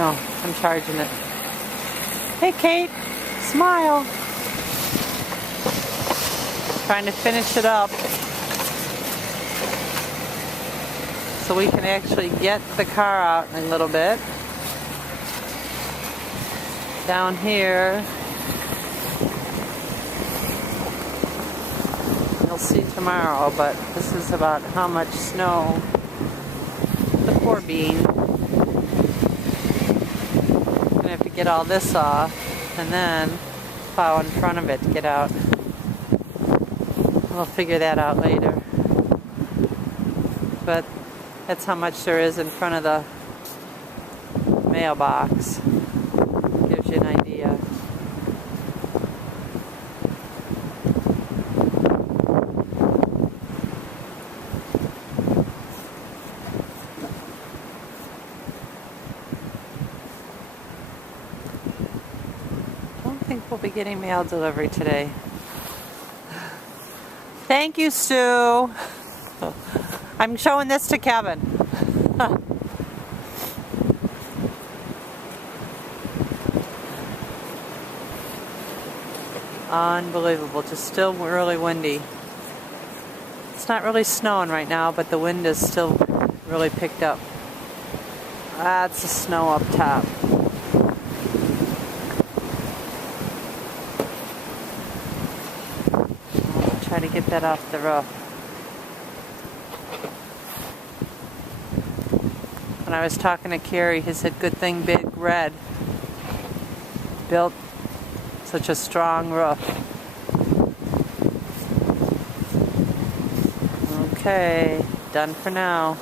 No, I'm charging it. Hey Kate, smile. Trying to finish it up so we can actually get the car out in a little bit. Down here, you'll see tomorrow, but this is about how much snow. The poor bean. Gonna have to get all this off and then plow in front of it to get out. We'll figure that out later. But that's how much there is in front of the mailbox. Gives you an idea. Don't think we'll be getting mail delivery today. Thank you, Sue. I'm showing this to Kevin. Unbelievable, just still really windy. It's not really snowing right now, but the wind is still really picked up. That's the snow up top. I'll try to get that off the roof. When I was talking to Carrie, he said, good thing Big Red built such a strong roof. Okay, done for now.